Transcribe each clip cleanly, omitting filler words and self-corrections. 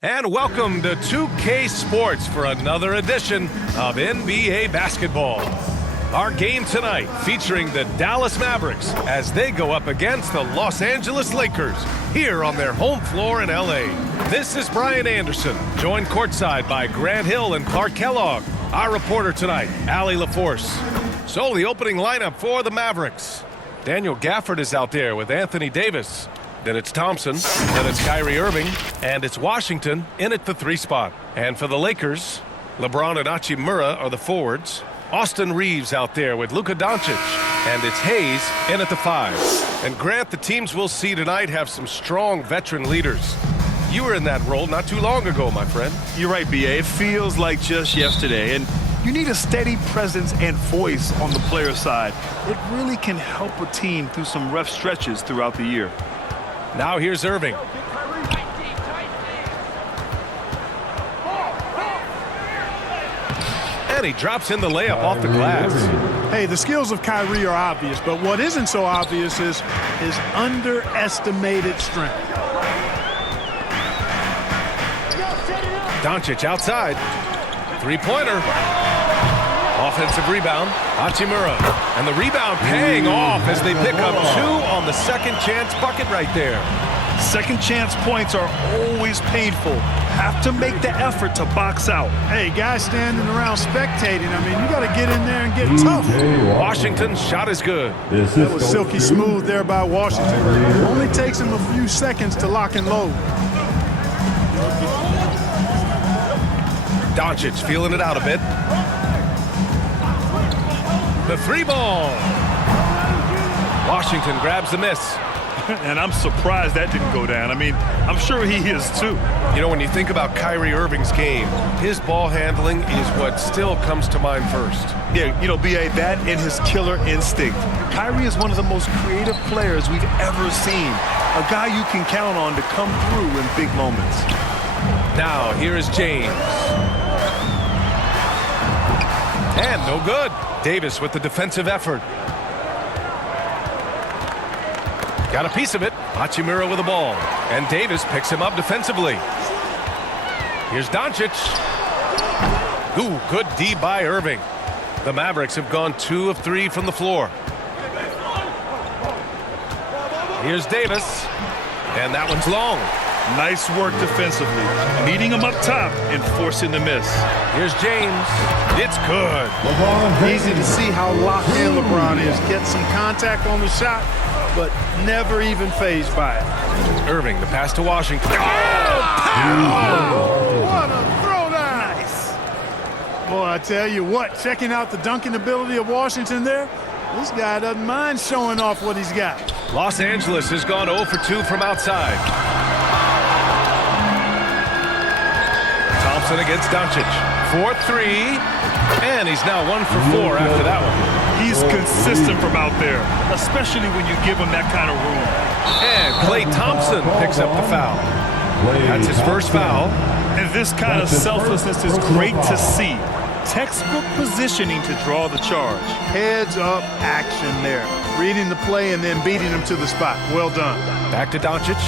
And welcome to 2K Sports for another edition of NBA basketball. Our game tonight featuring the Dallas Mavericks as they go up against the Los Angeles Lakers here on their home floor in LA. This is Brian Anderson, joined courtside by Grant Hill and Clark Kellogg. Our reporter tonight, Allie LaForce. So the opening lineup for the Mavericks. Daniel Gafford is out there with Anthony Davis. Then it's Thompson, then it's Kyrie Irving, and it's Washington in at the 3 spot. And for the Lakers, LeBron and Hachimura are the forwards. Austin Reeves out there with Luka Doncic, and it's Hayes in at the 5. And Grant, the teams we'll see tonight have some strong veteran leaders. You were in that role not too long ago, my friend. You're right, B.A. It feels like just yesterday, and you need a steady presence and voice on the player side. It really can help a team through some rough stretches throughout the year. Now here's Irving. And he drops in the layup off the glass. Hey, the skills of Kyrie are obvious, but what isn't so obvious is his underestimated strength. Doncic outside. Three-pointer. Offensive rebound. Hachimura. And the rebound paying off as they pick up 2 on the second chance bucket right there. Second chance points are always painful. Have to make the effort to box out. Hey, guys standing around spectating, I mean, you got to get in there and get tough. Washington's shot is good. That was silky smooth there by Washington. It only takes him a few seconds to lock and load. Doncic feeling it out a bit. The 3 ball. Washington grabs the miss. And I'm surprised that didn't go down. I mean, I'm sure he is too. You know, when you think about Kyrie Irving's game, his ball handling is what still comes to mind first. Yeah, you know, B.A., that and his killer instinct. Kyrie is one of the most creative players we've ever seen. A guy you can count on to come through in big moments. Now, here is James. And no good. Davis with the defensive effort. Got a piece of it. Hachimura with the ball. And Davis picks him up defensively. Here's Doncic. Ooh, good D by Irving. The Mavericks have gone 2 of 3 from the floor. Here's Davis. And that one's long. Nice work defensively. Meeting him up top and forcing the miss. Here's James. It's good. Easy to see how locked in LeBron is. Gets some contact on the shot, but never even fazed by it. Irving, the pass to Washington. Oh, what a throwdown. Nice. Boy, I tell you what, checking out the dunking ability of Washington there, this guy doesn't mind showing off what he's got. Los Angeles has gone 0 for 2 from outside. Thompson against Doncic. 4-3. And he's now 1 for 4 after that one. He's consistent from out there, especially when you give him that kind of room. And Klay Thompson picks up the foul. That's his first foul. And this kind of selflessness is great to see. Textbook positioning to draw the charge. Heads up action there. Reading the play and then beating him to the spot. Well done. Back to Doncic.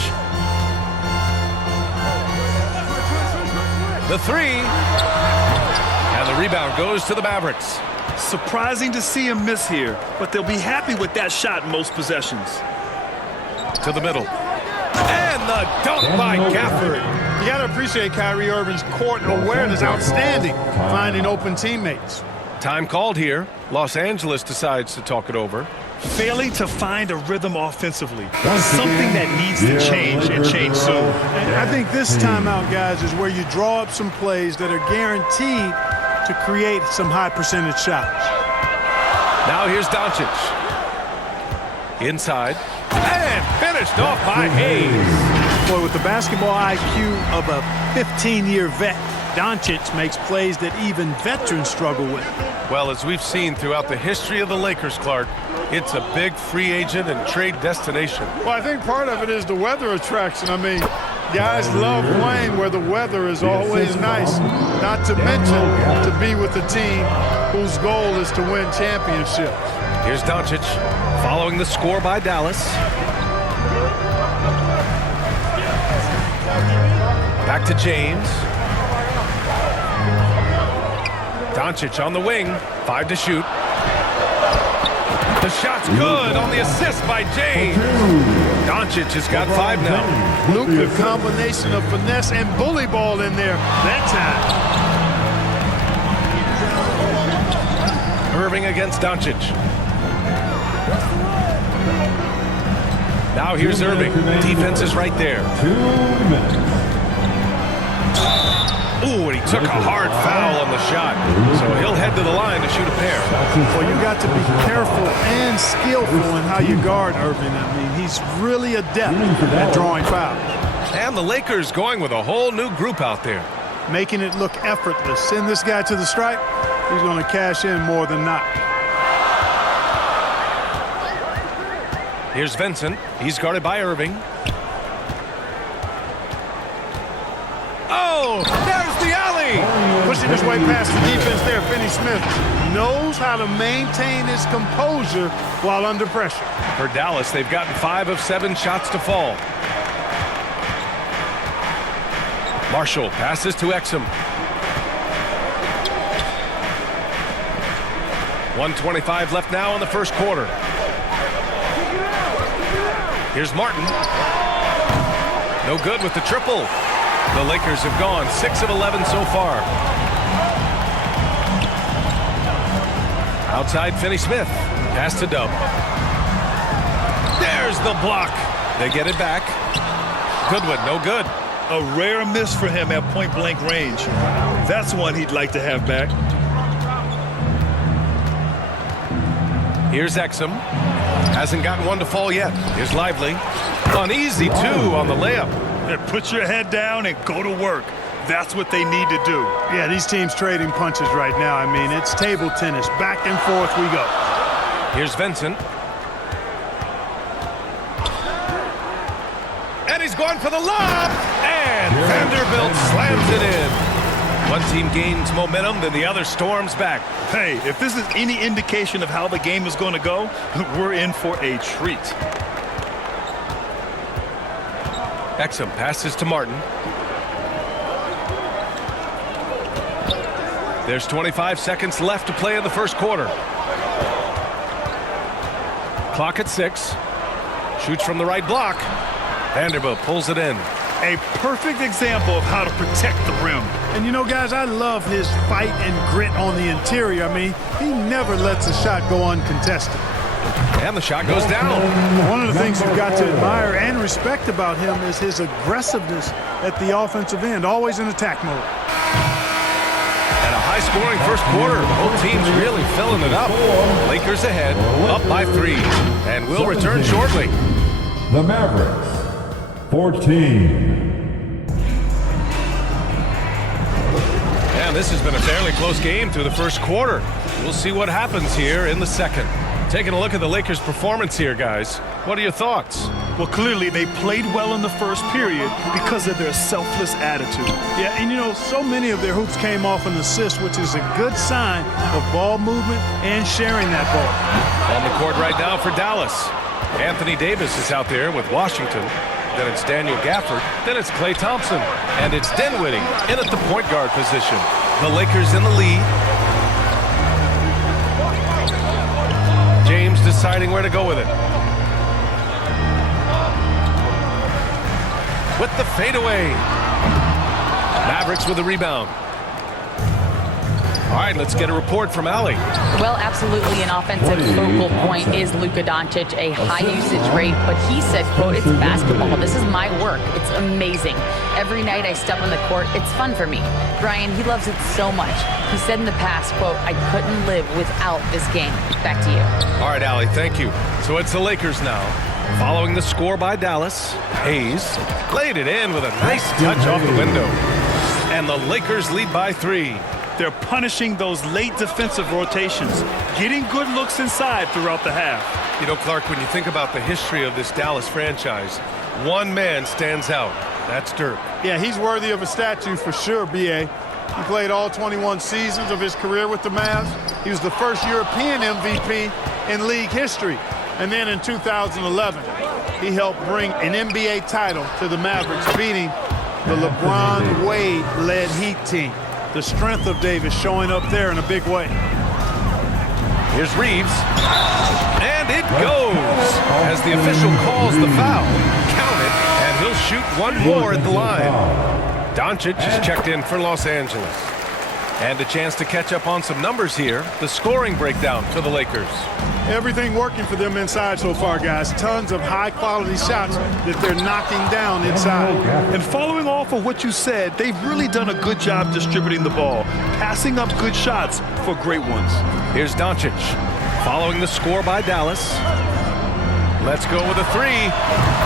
The 3. And the rebound goes to the Mavericks. Surprising to see him miss here, but they'll be happy with that shot in most possessions. To the middle. And the dunk by Gafford. You got to appreciate Kyrie Irving's court awareness. Outstanding. Finding open teammates. Time called here. Los Angeles decides to talk it over. Failing to find a rhythm offensively. Something that needs to change and change soon. And I think this timeout, guys, is where you draw up some plays that are guaranteed to create some high percentage shots. Now here's Doncic. Inside. And finished off by Hayes. Boy, with the basketball IQ of a 15-year vet, Doncic makes plays that even veterans struggle with. Well, as we've seen throughout the history of the Lakers, Clark, it's a big free agent and trade destination. Well, I think part of it is the weather attraction. I mean, guys love playing where the weather is always nice, not to mention to be with a team whose goal is to win championships. Here's Doncic following the score by Dallas. Back to James. Doncic on the wing. 5 to shoot. The shot's good on the assist by James. Doncic has got 5 now. Luka, combination of finesse and bully ball in there that time. Irving against Doncic. Now here's Irving. Defense is right there. 2 minutes. Ooh, and he took a hard foul on the shot. So he'll head to the line to shoot a pair. Well, you got to be careful and skillful in how you guard Irving. I mean, he's really adept at drawing fouls. And the Lakers going with a whole new group out there. Making it look effortless. Send this guy to the stripe, he's going to cash in more than not. Here's Vincent. He's guarded by Irving. Oh, there's the alley. Pushing his way past the defense there. Finney Smith knows how to maintain his composure while under pressure. For Dallas, they've gotten 5 of 7 shots to fall. Marshall passes to Exum. 1:25 left now in the first quarter. Here's Martin. No good with the triple. The Lakers have gone 6 of 11 so far. Outside Finney Smith. Pass to Dub. There's the block. They get it back. Goodwin, no good. A rare miss for him at point-blank range. That's one he'd like to have back. Here's Exum. Hasn't gotten one to fall yet. Here's Lively. Uneasy, too, on the layup. Put your head down and go to work. That's what they need to do. Yeah, these teams trading punches right now. I mean, it's table tennis. Back and forth we go. Here's Vincent. And he's going for the lob. And Vanderbilt slams it in. One team gains momentum, then the other storms back. Hey, if this is any indication of how the game is going to go, we're in for a treat. Exum passes to Martin. There's 25 seconds left to play in the first quarter. Clock at 6. Shoots from the right block. Vanderbilt pulls it in. A perfect example of how to protect the rim. And you know, guys, I love his fight and grit on the interior. I mean, he never lets a shot go uncontested. And the shot goes down. One of the things you've got to admire and respect about him is his aggressiveness at the offensive end, always in attack mode. And a high-scoring first quarter. Both teams really filling it up. Lakers ahead, up by 3. And we'll return shortly. The Mavericks, 14. And this has been a fairly close game through the first quarter. We'll see what happens here in the second. Taking a look at the Lakers' performance here, guys. What are your thoughts? Well, clearly they played well in the first period because of their selfless attitude. Yeah, and you know, so many of their hoops came off an assist, which is a good sign of ball movement and sharing that ball. On the court right now for Dallas. Anthony Davis is out there with Washington. Then it's Daniel Gafford. Then it's Klay Thompson. And it's Dinwiddie in at the point guard position. The Lakers in the lead. James deciding where to go with it. With the fadeaway. Mavericks with the rebound. All right, let's get a report from Allie. Well, absolutely an offensive focal point is Luka Doncic, a high usage rate, but he said, quote, "It's basketball. This is my work. It's amazing. Every night I step on the court, it's fun for me." Brian, he loves it so much. He said in the past, quote, "I couldn't live without this game." Back to you. All right, Allie, thank you. So it's the Lakers now. Following the score by Dallas, Hayes laid it in with a nice touch off the window. And the Lakers lead by 3. They're punishing those late defensive rotations, getting good looks inside throughout the half. You know, Clark, when you think about the history of this Dallas franchise, one man stands out. That's Dirk. Yeah, he's worthy of a statue for sure, B.A. He played all 21 seasons of his career with the Mavs. He was the first European MVP in league history. And then in 2011, he helped bring an NBA title to the Mavericks, beating the LeBron Wade-led Heat team. The strength of Davis showing up there in a big way. Here's Reeves. And it goes as the official calls the foul. Count it, and he'll shoot one more at the line. Doncic is checked in for Los Angeles. And a chance to catch up on some numbers here. The scoring breakdown for the Lakers. Everything working for them inside so far, guys. Tons of high-quality shots that they're knocking down inside. And following off of what you said, they've really done a good job distributing the ball, passing up good shots for great ones. Here's Doncic, following the score by Dallas. Let's go with a three.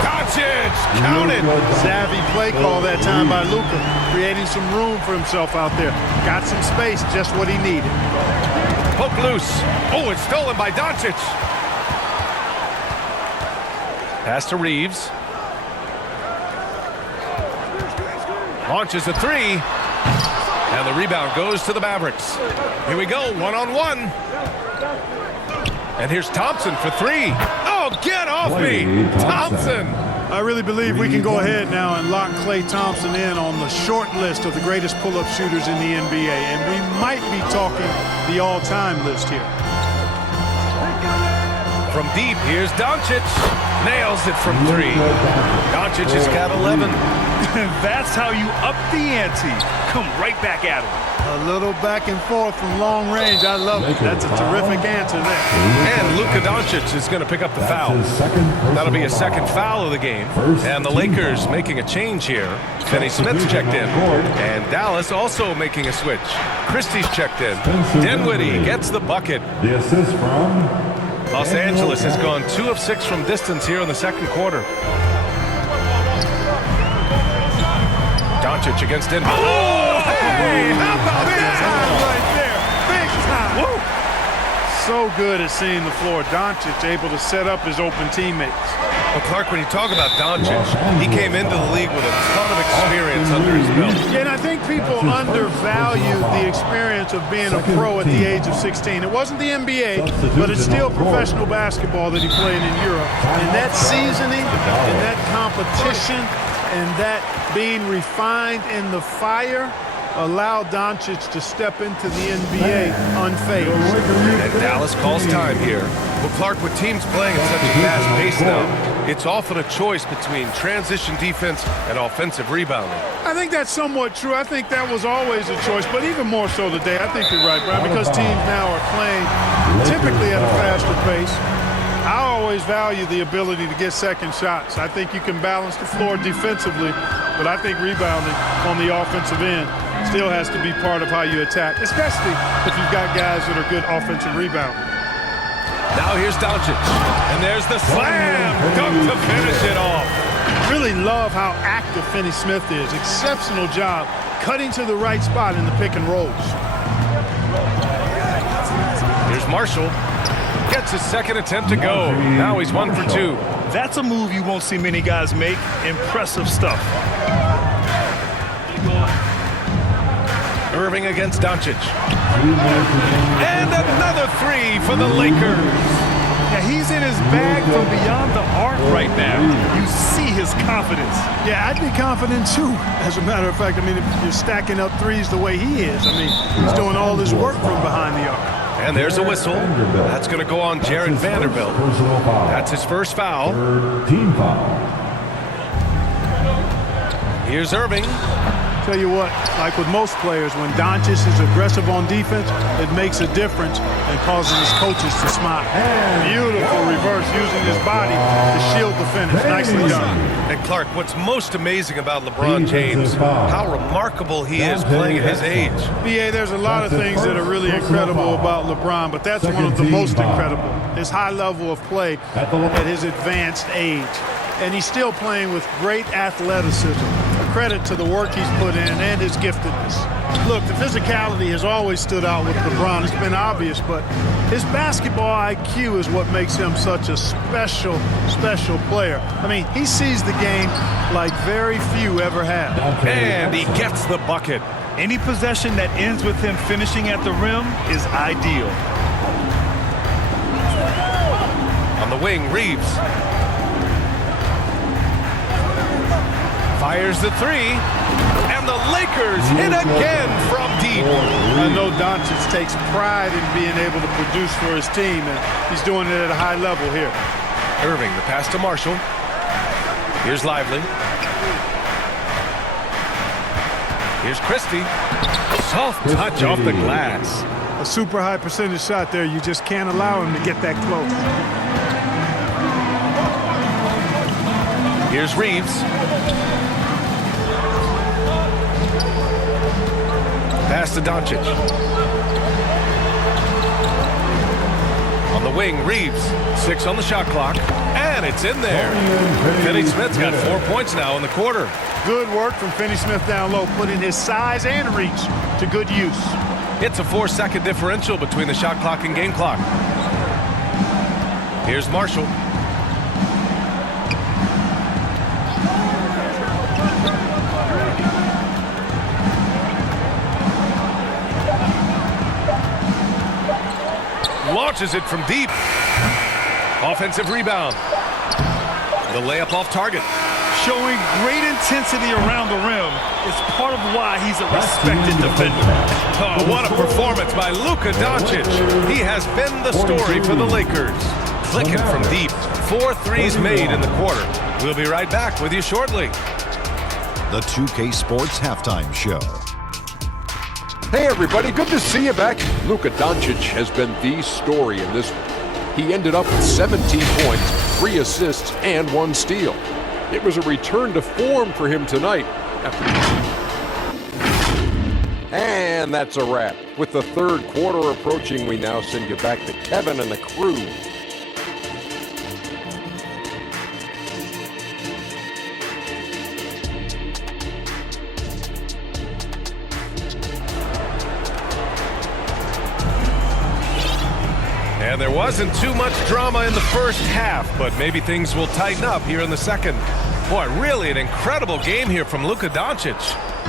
Doncic, count it. Savvy play call that time by Luka, creating some room for himself out there. Got some space, just what he needed. Poke loose. Oh, it's stolen by Doncic. Pass to Reeves. Launches a three. And the rebound goes to the Mavericks. Here we go, one-on-one. And here's Thompson for three. Oh, get off me, Thompson. I really believe we can go ahead now and lock Klay Thompson in on the short list of the greatest pull-up shooters in the NBA. And we might be talking the all-time list here. From deep, here's Doncic. Nails it from three. Doncic has got 11. That's how you up the ante. Come right back at him. A little back and forth from long range. I love it. That's a terrific answer there. And Luka Doncic is going to pick up the foul. That'll be a second foul of the game. And the Lakers making a change here. Finney Smith's checked in. And Dallas also making a switch. Christie's checked in. Dinwiddie gets the bucket. The assist from Los Angeles has gone 2 of 6 from distance here in the second quarter. Doncic against Denver. Oh, hey, how about that? Right there, big time. Woo. So good at seeing the floor. Doncic able to set up his open teammates. Well, Clark, when you talk about Doncic, he came into the league with a ton of experience under his belt. Yeah, and I think people undervalue the experience of being a pro at the age of 16. It wasn't the NBA, but it's still professional basketball that he played in Europe. And that seasoning and that competition and that being refined in the fire allowed Doncic to step into the NBA unfazed. And Dallas calls time here. Well, Clark, with teams playing at such a fast pace now, it's often a choice between transition defense and offensive rebounding. I think that's somewhat true. I think that was always a choice, but even more so today. I think you're right, Brian, because teams now are playing typically at a faster pace. I always value the ability to get second shots. I think you can balance the floor defensively, but I think rebounding on the offensive end still has to be part of how you attack, especially if you've got guys that are good offensive rebounders. Now here's Doncic, and there's the slam dunk to finish it off. Really love how active Finney Smith is. Exceptional job cutting to the right spot in the pick and rolls. Here's Marshall. Gets his second attempt to go. Now he's 1 for 2. That's a move you won't see many guys make. Impressive stuff. Irving against Doncic. And another three for the Lakers. Yeah, he's in his bag from beyond the arc right now. You see his confidence. Yeah, I'd be confident too. As a matter of fact, I mean, if you're stacking up threes the way he is, I mean, he's doing all this work from behind the arc. And there's a whistle. That's going to go on Jared Vanderbilt. That's his first foul. Team foul. Here's Irving. Tell you what, like with most players, when Doncic is aggressive on defense, it makes a difference and causes his coaches to smile. Beautiful reverse using his body to shield the finish. Nicely done. And Clark, what's most amazing about LeBron James, how remarkable he is playing at his age. BA, there's a lot of things that are really incredible about LeBron, but that's one of the most incredible. His high level of play at his advanced age. And he's still playing with great athleticism. A credit to the work he's put in and his giftedness. Look, the physicality has always stood out with LeBron. It's been obvious, but his basketball IQ is what makes him such a special, special player. I mean, he sees the game like very few ever have. And he gets the bucket. Any possession that ends with him finishing at the rim is ideal. the wing, Reeves. Fires the three. And the Lakers hit again from deep. I know Doncic takes pride in being able to produce for his team, and he's doing it at a high level here. Irving, the pass to Marshall. Here's Lively. Here's Christie. Soft touch off the glass. A super high percentage shot there. You just can't allow him to get that close. Here's Reeves. Pass to Doncic. On the wing, Reeves. 6 on the shot clock. And it's in there. Finney-Smith's got 4 points now in the quarter. Good work from Finney-Smith down low, putting his size and reach to good use. It's a 4-second differential between the shot clock and game clock. Here's Marshall. Launches it from deep. Offensive rebound. The layup off target. Showing great intensity around the rim is part of why he's a respected defender. Oh, what a performance by Luka Doncic. He has been the story for the Lakers. Clicking from deep. 4 threes made in the quarter. We'll be right back with you shortly. The 2K Sports Halftime Show. Hey everybody, good to see you back. Luka Doncic has been the story in this one. He ended up with 17 points, 3 assists, and 1 steal. It was a return to form for him tonight. And that's a wrap. With the third quarter approaching, we now send you back to Kevin and the crew. And there wasn't too much drama in the first half, but maybe things will tighten up here in the second. Boy, really an incredible game here from Luka Doncic.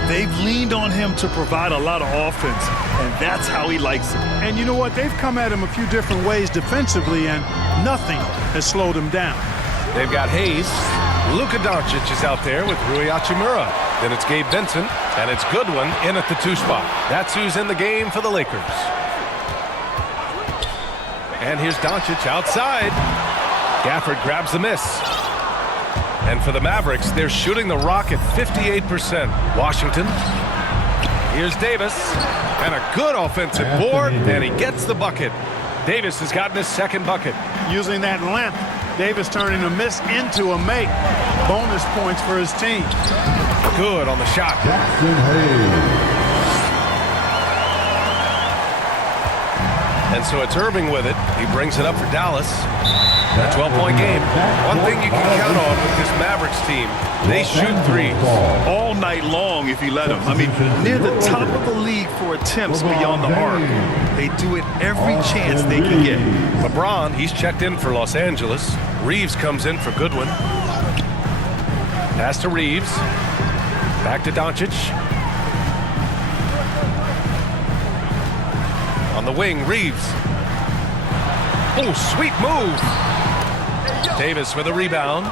They've leaned on him to provide a lot of offense, and that's how he likes it. And you know what? They've come at him a few different ways defensively, and nothing has slowed him down. They've got Hayes. Luka Doncic is out there with Rui Hachimura. Then it's Gabe Vincent, and it's Goodwin in at the 2 spot. That's who's in the game for the Lakers. And here's Doncic outside. Gafford grabs the miss. And for the Mavericks, they're shooting the rock at 58%. Washington. Here's Davis. And a good offensive board, and he gets the bucket. Davis has gotten his second bucket. Using that length, Davis turning a miss into a make. Bonus points for his team. Good on the shot. Jackson Hayes. And so it's Irving with it. He brings it up for Dallas. A 12-point game. One thing you can count on with this Mavericks team, they shoot threes. All night long if you let them. I mean, near the top of the league for attempts beyond the arc. They do it every chance they can get. LeBron, he's checked in for Los Angeles. Reeves comes in for Goodwin. Pass to Reeves. Back to Doncic. On the wing, Reeves. Oh, sweet move. Davis with a rebound.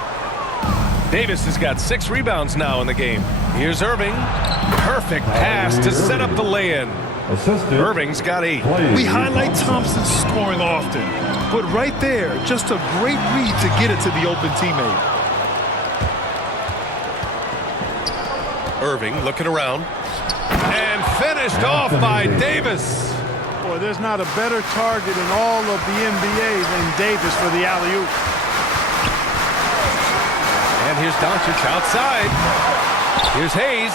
Davis has got 6 rebounds now in the game. Here's Irving. Perfect pass to set up the lay-in. Irving's got 8. We highlight Thompson's scoring often, but right there, just a great read to get it to the open teammate. Irving looking around. And finished off by Davis. Boy, there's not a better target in all of the NBA than Davis for the alley-oop. And here's Doncic outside. Here's Hayes.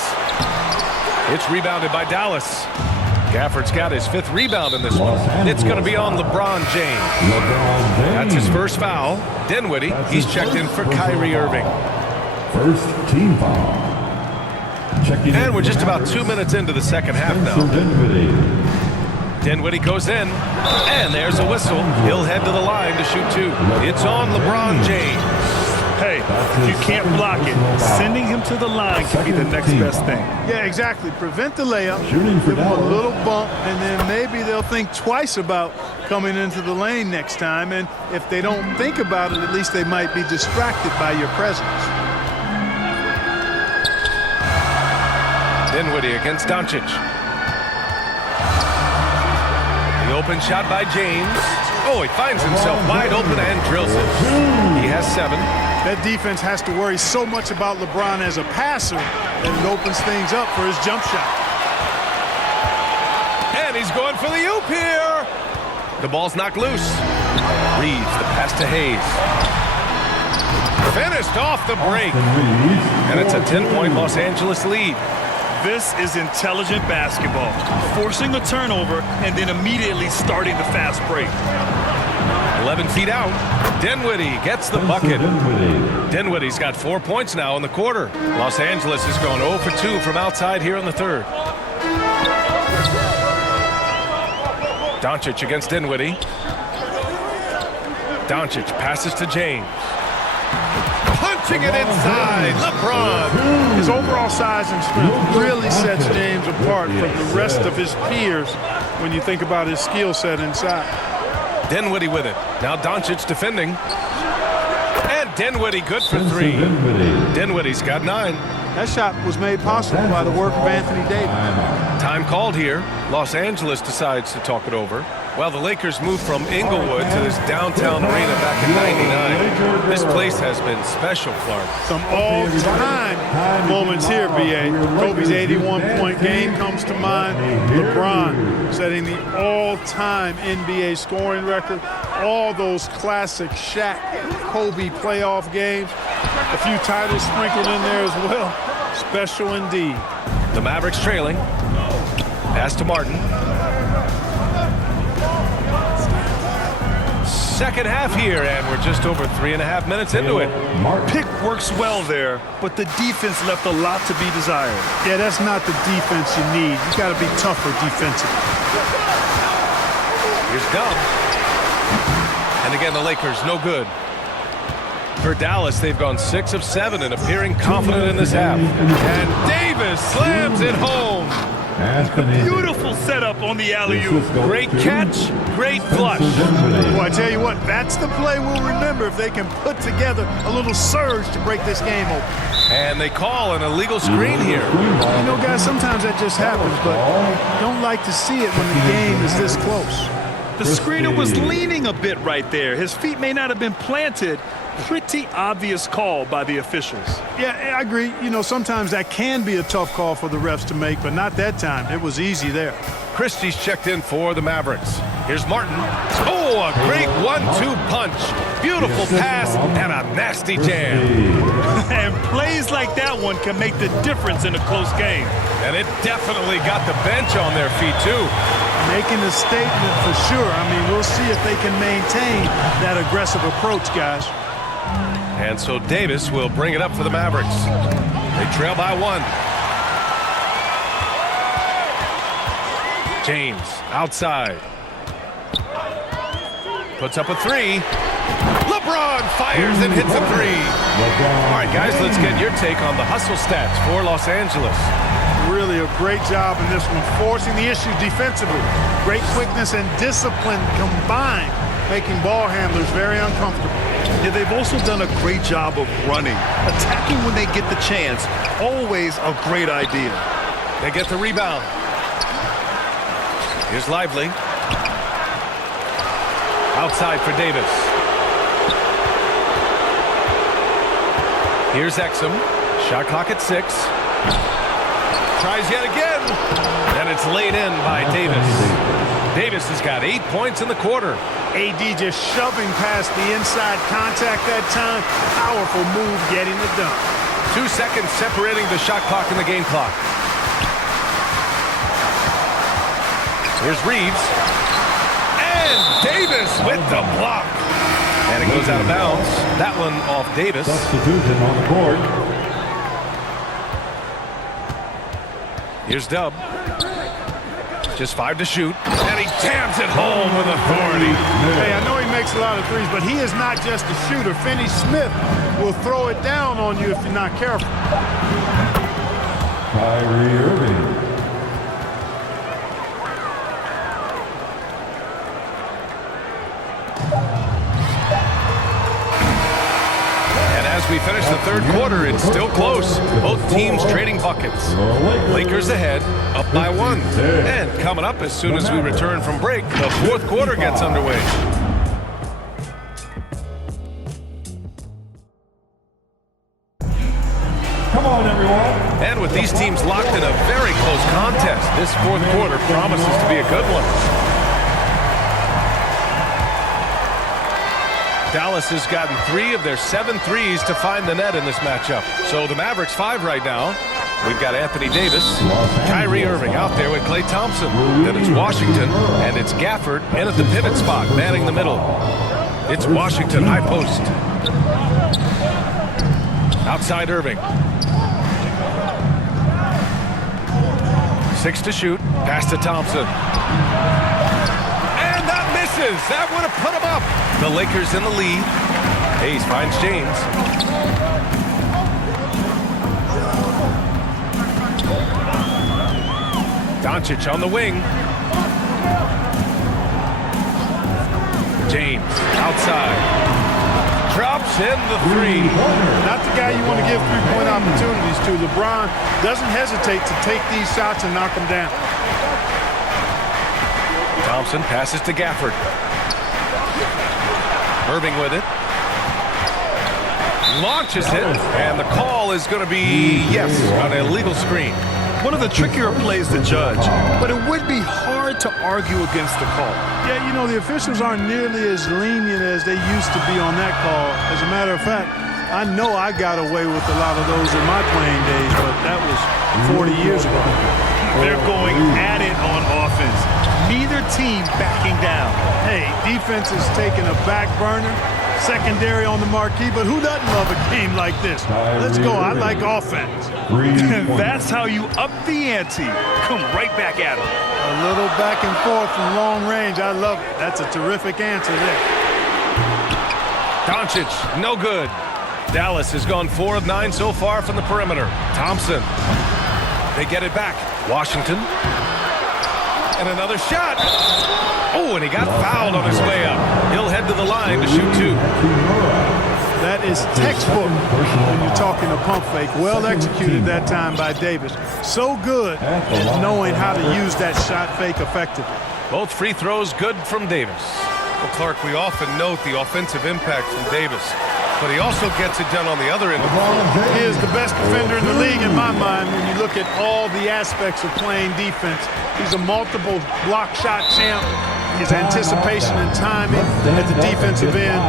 It's rebounded by Dallas. Gafford's got his 5th rebound in this one. It's going to be on LeBron James. That's his first foul. Dinwiddie, he's checked in for Kyrie Irving. First team foul. And we're just about 2 minutes into the second half now. Dinwiddie goes in, and there's a whistle. He'll head to the line to shoot 2. It's on LeBron James. Hey, if you can't block it, sending him to the line can be the next best thing. Yeah, exactly. Prevent the layup, Shooting for give him a Dallas. little bump, and then maybe they'll think twice about coming into the lane next time. And if they don't think about it, at least they might be distracted by your presence. Dinwiddie against Doncic. The open shot by James. Oh, he finds himself wide open and drills it. He has 7. That defense has to worry so much about LeBron as a passer that it opens things up for his jump shot. And he's going for the oop here. The ball's knocked loose. Reeves, the pass to Hayes. Finished off the break. And it's a 10-point Los Angeles lead. This is intelligent basketball. Forcing a turnover and then immediately starting the fast break. 11 feet out. Dinwiddie gets the bucket. Dinwiddie's got 4 points now in the quarter. Los Angeles is going 0 for 2 from outside here in the third. Doncic against Dinwiddie. Doncic passes to James. Punching it inside. LeBron. His overall size and strength really sets James apart from the rest of his peers when you think about his skill set inside. Dinwiddie with it. Now Doncic defending. And Dinwiddie good for 3. Dinwiddie's got 9. That shot was made possible by the work of Anthony Davis. Time called here. Los Angeles decides to talk it over. Well, the Lakers moved from Inglewood to this downtown arena back in '99. This place has been special, Clark. Some all-time moments here, B.A. Kobe's 81-point game comes to mind. LeBron setting the all-time NBA scoring record. All those classic Shaq, Kobe playoff games. A few titles sprinkled in there as well. Special indeed. The Mavericks trailing. Pass to Martin. Second half here, and we're just over 3.5 minutes into it. Pick works well there, but the defense left a lot to be desired. Yeah, that's not the defense you need. You got to be tougher defensively. Here's Dub. And again, the Lakers, no good. For Dallas, they've gone 6 of 7 and appearing confident in this half. And Davis slams it home. Beautiful setup on the alley-oop. Great catch, great flush. Well, I tell you what, that's the play we'll remember if they can put together a little surge to break this game open. And they call an illegal screen here. You know, guys, sometimes that just happens, but don't like to see it when the game is this close. The screener was leaning a bit right there. His feet may not have been planted. Pretty obvious call by the officials. Yeah, I agree. You know, sometimes that can be a tough call for the refs to make, but not that time. It was easy there. Christie's checked in for the Mavericks. Here's Martin. Oh, a great 1-2 punch. Beautiful pass and a nasty jam. And plays like that one can make the difference in a close game. And it definitely got the bench on their feet, too. Making a statement for sure. I mean, we'll see if they can maintain that aggressive approach, guys. And so Davis will bring it up for the Mavericks. They trail by 1. James outside. Puts up a 3. LeBron fires and hits a 3. All right, guys, let's get your take on the hustle stats for Los Angeles. Really a great job in this one, forcing the issue defensively. Great quickness and discipline combined, making ball handlers very uncomfortable. Yeah, they've also done a great job of running. Attacking when they get the chance, always a great idea. They get the rebound. Here's Lively. Outside for Davis. Here's Exum. Shot clock at 6. Tries yet again. And it's laid in by Davis. Davis has got 8 points in the quarter. AD just shoving past the inside contact that time. Powerful move getting it done. 2 seconds separating the shot clock and the game clock. Here's Reeves. And Davis with the block. And it goes out of bounds. That one off Davis. Substitution on the court. Here's Dub. Just 5 to shoot. And he jams it home with authority. Hey, I know he makes a lot of threes, but he is not just a shooter. Finney-Smith will throw it down on you if you're not careful. Kyrie Irving. As we finish the third quarter, it's still close. Both teams trading buckets. Lakers ahead, up by 1. And coming up as soon as we return from break, the fourth quarter gets underway. Come on, everyone. And with these teams locked in a very close contest, this fourth quarter promises to be a good one. Dallas has gotten 3 of their 7 threes to find the net in this matchup. So the Mavericks 5 right now. We've got Anthony Davis, Kyrie Irving out there with Klay Thompson. Then it's Washington, and it's Gafford in at the pivot spot, manning the middle. It's Washington, high post. Outside Irving. 6 to shoot. Pass to Thompson. And that misses. That would have put him up. The Lakers in the lead. Hayes finds James. Doncic on the wing. James outside. Drops in the 3. Not the guy you want to give three-point opportunities to. LeBron doesn't hesitate to take these shots and knock them down. Thompson passes to Gafford. Irving with it. Launches it, and the call is going to be, yes, on an illegal screen. One of the trickier plays to judge, but it would be hard to argue against the call. Yeah, you know, the officials aren't nearly as lenient as they used to be on that call. As a matter of fact, I know I got away with a lot of those in my playing days, but that was 40 years ago. They're going at it on offense. Neither team backing down. Hey, defense is taking a back burner, secondary on the marquee, but who doesn't love a game like this? Let's go. I like offense. That's how you up the ante. Come right back at them. A little back and forth from long range. I love it. That's a terrific answer there. Doncic, no good. Dallas has gone 4 of 9 so far from the perimeter. Thompson. They get it back. Washington. And another shot. Oh, and he got fouled on his way up. He'll head to the line to shoot 2. That is textbook when you're talking a pump fake. Well executed that time by Davis. So good at knowing how to use that shot fake effectively. Both free throws good from Davis. Well, Clark, we often note the offensive impact from Davis, but he also gets it done on the other end of the floor. He is the best defender in the league in my mind when you look at all the aspects of playing defense. He's a multiple block shot champ. His anticipation and timing at the defensive end,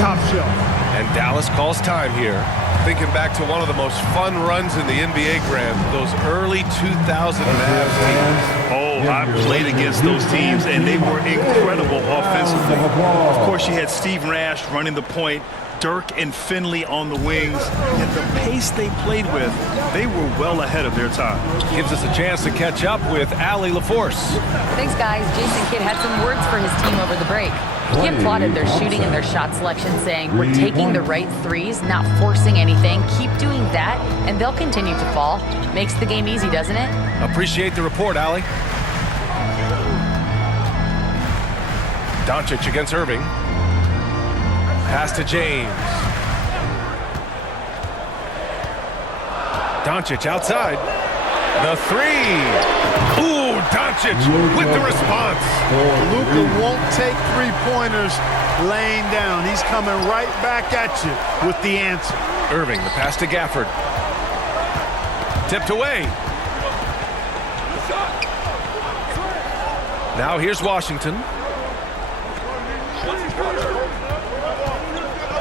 top shelf. And Dallas calls time here. Thinking back to one of the most fun runs in the NBA, Grant, those early 2000 Mavs teams. Oh, I played against those teams, and they were incredible offensively. Of course, you had Steve Nash running the point, Dirk and Finley on the wings, and the pace they played with, they were well ahead of their time. Gives us a chance to catch up with Allie LaForce. Thanks, guys. Jason Kidd had some words for his team over the break. He applauded their shooting and their shot selection, saying, "We're taking the right threes, not forcing anything. Keep doing that, and they'll continue to fall." Makes the game easy, doesn't it? Appreciate the report, Allie. Doncic against Irving. Pass to James. Doncic outside. The 3. Ooh, Doncic with the response. Luka won't take three-pointers laying down. He's coming right back at you with the answer. Irving, the pass to Gafford. Tipped away. Now here's Washington.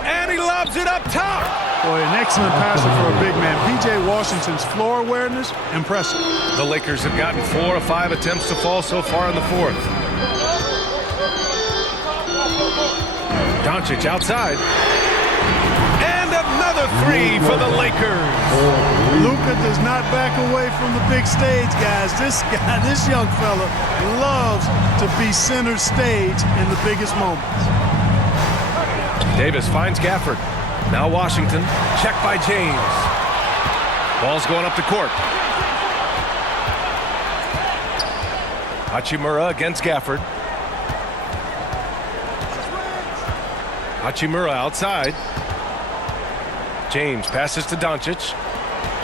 And he lobs it up top. Boy, an excellent passer for a big man. P.J. Washington's floor awareness, impressive. The Lakers have gotten 4 of 5 attempts to fall so far in the fourth. Doncic outside. And another 3 for the Lakers. Luka does not back away from the big stage, guys. This young fella loves to be center stage in the biggest moments. Davis finds Gafford. Now Washington. Check by James. Ball's going up the court. Hachimura against Gafford. Hachimura outside. James passes to Doncic.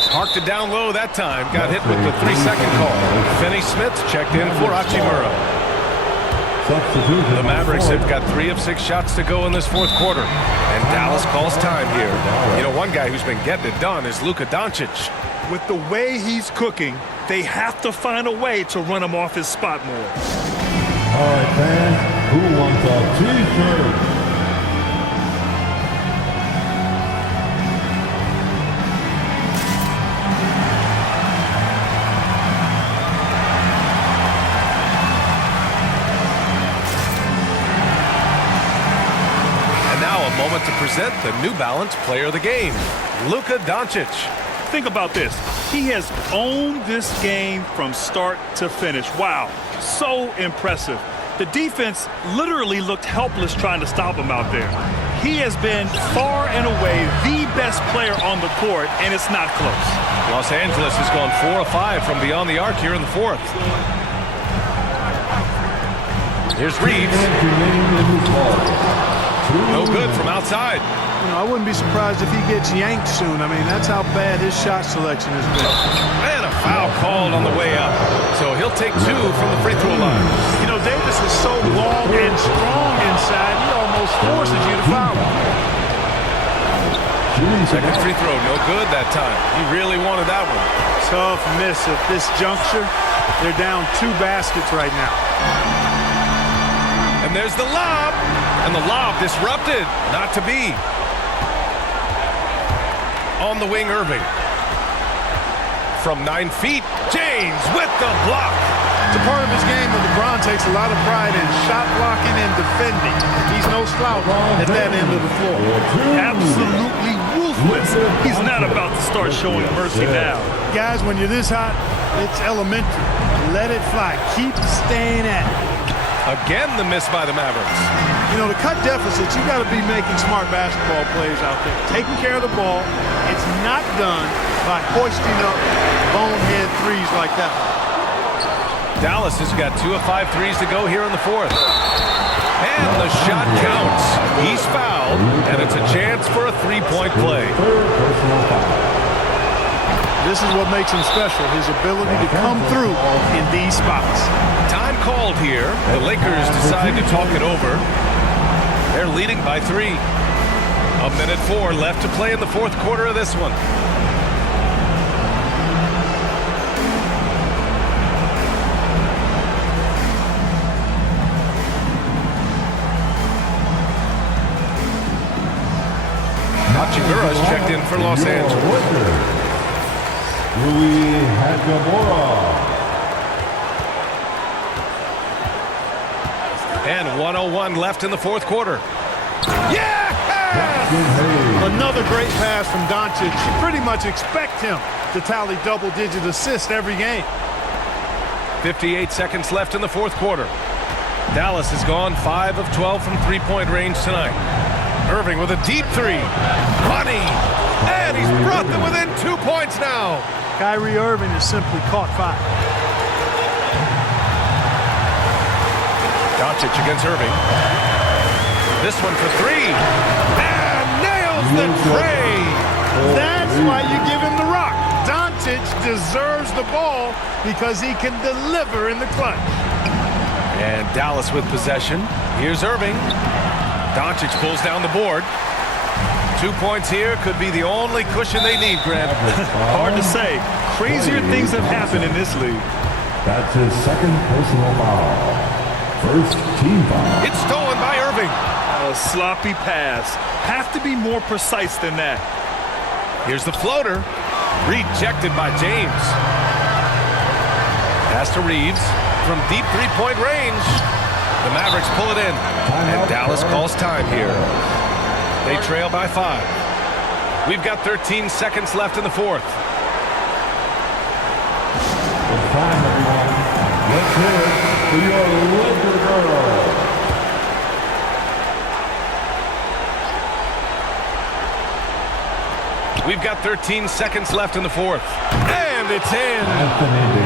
Parked it down low that time. Got hit with the 3-second call. Finney Smith checked in for Hachimura. The Mavericks have got 3 of 6 shots to go in this fourth quarter. And Dallas calls time here. You know, one guy who's been getting it done is Luka Doncic. With the way he's cooking, they have to find a way to run him off his spot more. All right, fans, who wants a T-shirt? Moment to present the New Balance Player of the Game, Luka Doncic. Think about this. He has owned this game from start to finish. Wow, so impressive. The defense literally looked helpless trying to stop him out there. He has been far and away the best player on the court, and it's not close. Los Angeles has gone 4 of 5 from beyond the arc here in the fourth. Here's Reeves. No good from outside. You know, I wouldn't be surprised if he gets yanked soon. I mean, that's how bad his shot selection has been. And a foul called on the way up. So he'll take 2 from the free throw line. You know, Davis is so long and strong inside, he almost forces you to foul him. Second free throw, no good that time. He really wanted that one. Tough miss at this juncture. They're down 2 baskets right now. And there's the lob. And the lob disrupted. Not to be. On the wing, Irving. From 9 feet, James with the block. It's a part of his game that LeBron takes a lot of pride in, shot blocking and defending. He's no slouch at that end of the floor. Absolutely ruthless. He's not about to start showing mercy now. Guys, when you're this hot, it's elementary. Let it fly. Keep staying at it. Again, the miss by the Mavericks. You know, to cut deficits, you got to be making smart basketball plays out there. Taking care of the ball. It's not done by hoisting up bonehead threes like that. Dallas has got 2 of 5 threes to go here in the fourth. And the shot counts. He's fouled, and it's a chance for a 3-point play. This is what makes him special, his ability to come through in these spots. Time called here. The Lakers decide to talk it over. They're leading by 3. 1:04 left to play in the fourth quarter of this one. Hachimura's checked in for Los Angeles. And 1:01 left in the fourth quarter. Yeah! Another great pass from Doncic. You pretty much expect him to tally double-digit assists every game. 58 seconds left in the fourth quarter. Dallas has gone 5 of 12 from three-point range tonight. Irving with a deep 3. Money! And he's brought them within 2 points now. Kyrie Irving has simply caught fire. Doncic against Irving. This one for 3. And nails the tray. That's why you give him the rock. Doncic deserves the ball because he can deliver in the clutch. And Dallas with possession. Here's Irving. Doncic pulls down the board. 2 points here could be the only cushion they need, Grant. Hard to say. Crazier things have happened in this league. That's his second personal foul. First team foul. It's stolen by Irving. A sloppy pass. Have to be more precise than that. Here's the floater. Rejected by James. Pass to Reeves from deep three-point range. The Mavericks pull it in. And Dallas calls time here. They trail by 5. We've got 13 seconds left in the fourth. It's time, everyone. Let's hear it for your Laker girl. We've got 13 seconds left in the fourth. And it's in.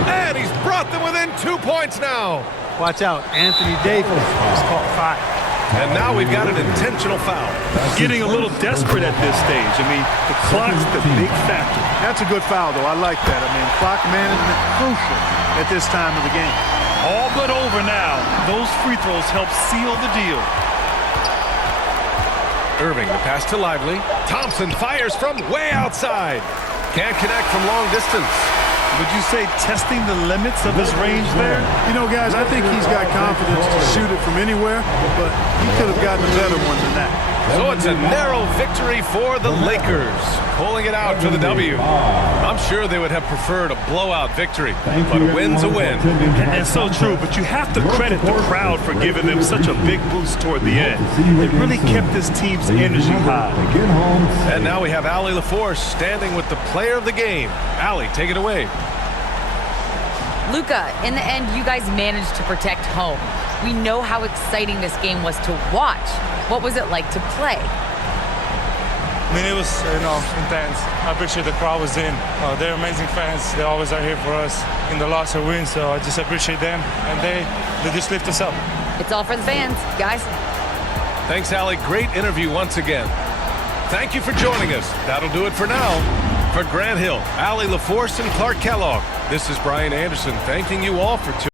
And he's brought them within 2 points now. Watch out. Anthony Davis has caught fire. And now we've got an intentional foul. Getting a little desperate at this stage. I mean, the clock's the big factor. That's a good foul, though. I like that. I mean, clock management crucial at this time of the game. All but over now. Those free throws help seal the deal. Irving, the pass to Lively. Thompson fires from way outside. Can't connect from long distance. Would you say testing the limits of his range there? You know, guys, I think he's got confidence to shoot it from anywhere, but he could have gotten a better one than that. So it's a narrow victory for the Lakers, pulling it out for the W. I'm sure they would have preferred a blowout victory, but a win's a win. And so true, but you have to credit the crowd for giving them such a big boost toward the end. It really kept this team's energy high. And now we have Allie LaForce standing with the player of the game. Allie, take it away. Luka, in the end, you guys managed to protect home. We know how exciting this game was to watch. What was it like to play? I mean, it was, intense. I appreciate the crowd was in. They're amazing fans. They always are here for us in the loss or win, so I just appreciate them. And they just lift us up. It's all for the fans, guys. Thanks, Allie. Great interview once again. Thank you for joining us. That'll do it for now. For Grant Hill, Allie LaForce, and Clark Kellogg, this is Brian Anderson thanking you all for tuning in.